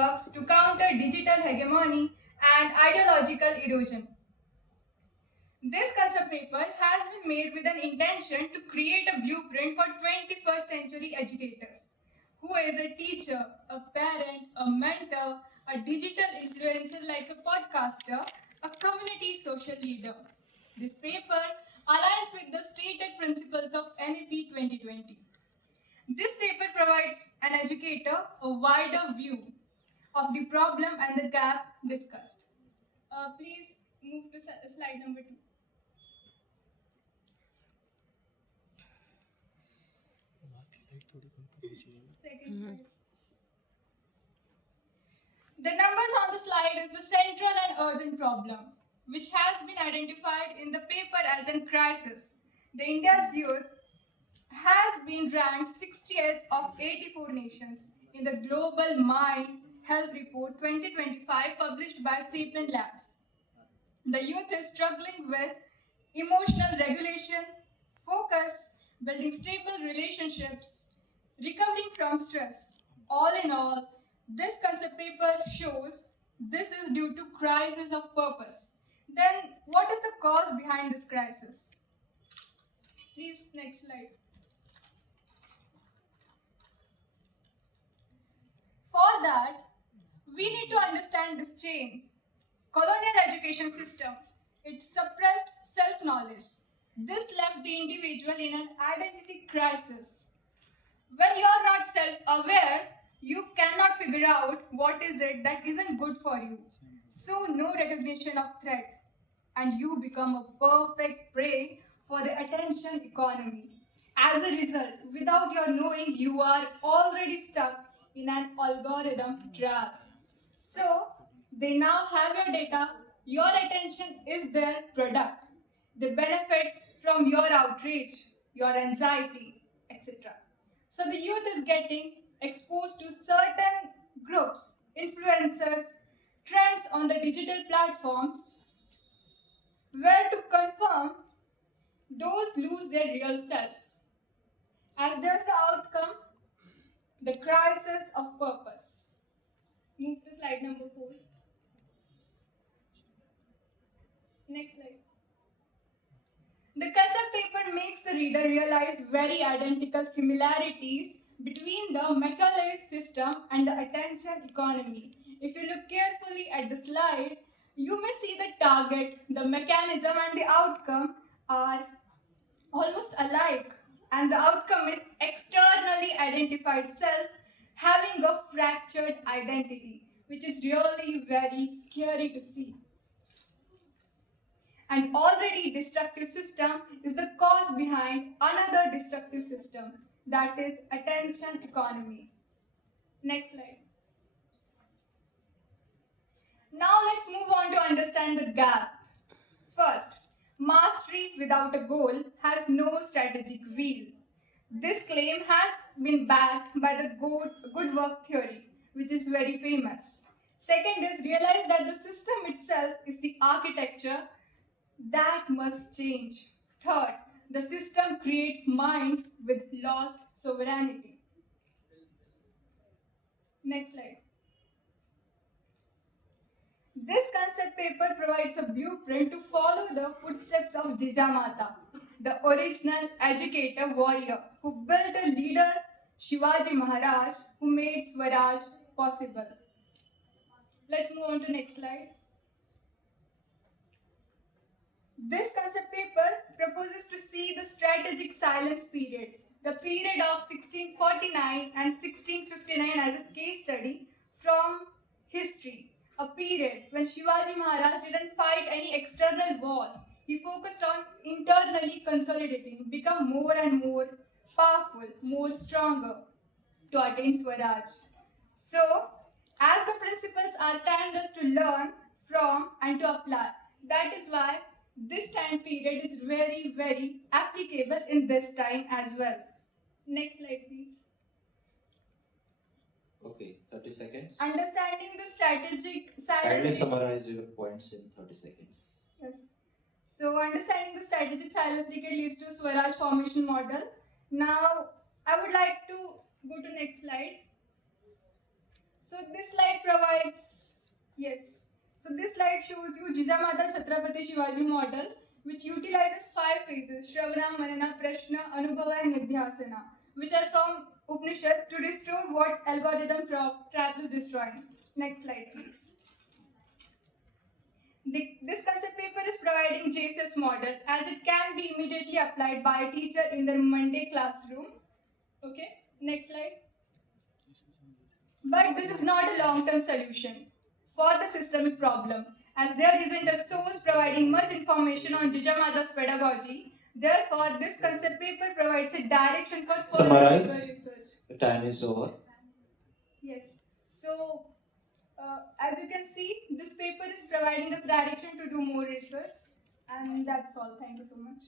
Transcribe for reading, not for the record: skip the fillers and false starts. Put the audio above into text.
frameworks to counter digital hegemony and ideological erosion. This concept paper has been made with an intention to create a blueprint for 21st century educators. Who is a teacher, a parent, a mentor, a digital influencer like a podcaster, a community social leader. This paper aligns with the stated principles of NEP 2020. This paper provides an educator a wider view of the problem and the gap discussed. Please move to slide number 2. Second slide. The numbers on the slide is the central and urgent problem, which has been identified in the paper as a crisis. The India's youth has been ranked 60th of 84 nations in the Global Mind Health Report 2025 published by Sapien Labs. The youth is struggling with emotional regulation, focus, building stable relationships, recovering from stress. All in all, this concept paper shows this is due to crisis of purpose. Then, what is the cause behind this crisis? Please, next slide. For that, we need to understand this chain. Colonial education system, it suppressed self-knowledge. This left the individual in an identity crisis. When you are not self-aware, you cannot figure out what is it that isn't good for you. So no recognition of threat, and you become a perfect prey for the attention economy. As a result, without your knowing, you are already stuck in an algorithm trap. So they now have your data, your attention is their product. They benefit from your outrage, your anxiety, etc. So the youth is getting exposed to certain groups, influencers, trends on the digital platforms where to confirm those lose their real self. As there's the outcome, the crisis of purpose. Move to slide number 4. Next slide. The concept paper makes the reader realize very identical similarities between the Macaulay system and the attention economy. If you look carefully at the slide, you may see the target, the mechanism, and the outcome are almost alike. And the outcome is externally identified self having a fractured identity, which is really very scary to see. An already destructive system is the cause behind another destructive system, that is attention economy. Next slide. Now let's move on to understand the gap. First, mastery without a goal has no strategic wheel. This claim has been backed by the good work theory, which is very famous. Second is realize that the system itself is the architecture that must change. Third, the system creates minds with lost sovereignty. Next slide. This concept paper provides a blueprint to follow the footsteps of Jijamata, the original educator warrior who built a leader, Shivaji Maharaj, who made Swaraj possible. Let's move on to next slide. This concept paper proposes to see the strategic silence period, the period of 1649 and 1659 as a case study from history, a period when Shivaji Maharaj didn't fight any external wars. He focused on internally consolidating, become more and more powerful, more stronger to attain Swaraj. So, as the principles are timeless to learn from and to apply, that is why this time period is very, very applicable in this time as well. Next slide, please. Okay, 30 seconds. Understanding the strategic Kindly silence. summarize your points in 30 seconds. Yes. So, understanding the strategic silence decade leads to Swaraj formation model. Now, I would like to go to next slide. So this slide provides, yes. So this slide shows you Jijamata Chhatrapati Shivaji model, which utilizes 5 phases: Shravana, Manana, Prashna, Anubhava, and Nidhyasana, which are from Upanishad to restore what algorithm trap is destroying. Next slide, please. This concept paper is providing JSS model as it can be immediately applied by a teacher in their Monday classroom. Okay, next slide. But this is not a long-term solution for the systemic problem, as there isn't a source providing much information on Jijamada's pedagogy. Therefore, this concept paper provides a direction for further Summarize. research. The time is over. Yes. So, as you can see, this paper is providing us direction to do more research, and that's all. Thank you so much.